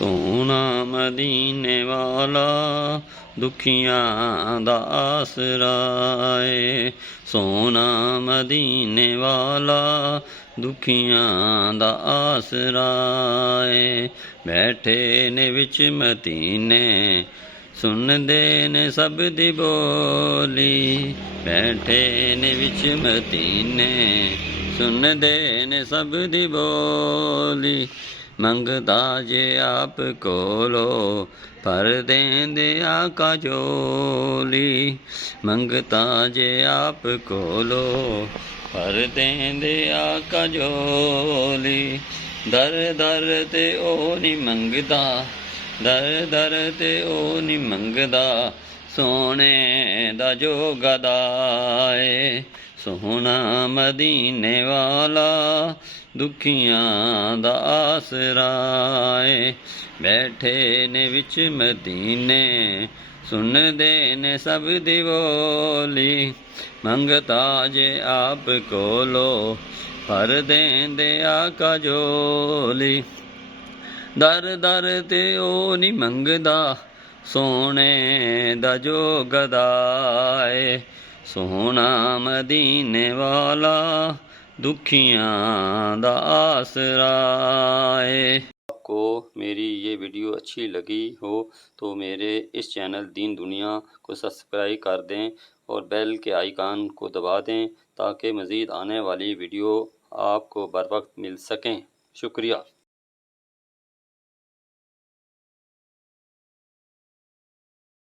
सोना मदीने वाला दुखियां दा आसरा है। सोना मदीने वाला दुखियां दा आसरा है। बैठे ने विच मदीने सुनदे ने सब दी बोली। बैठे ने विच मदीने सुनदे ने सब दी बोली। मंगदा जे आप कोलो भर देंदे आका झोली। मंगता जे आप कोलो भर देंदे आका झोली। दर दर ते ओ नी मंगदा, दर दर ते ओ नी मंगदा, सोने दा जो गदा है। सोना मदीने वाला दुखियां दा आसरा है। बैठे ने विच मदीने सुनदे ने सब दी बोली। मंगता जे आप कोलो भर देंदे आका झोली। दर दर ते ओ नी मंगदा, सोने दा जो गदा है। सोना मदीने वाला दुखियां दा आसरा है। आपको मेरी ये वीडियो अच्छी लगी हो तो मेरे इस चैनल दीन दुनिया को सब्सक्राइब कर दें और बेल के आइकन को दबा दें ताकि मज़ीद आने वाली वीडियो आपको बर वक्त मिल सकें। शुक्रिया।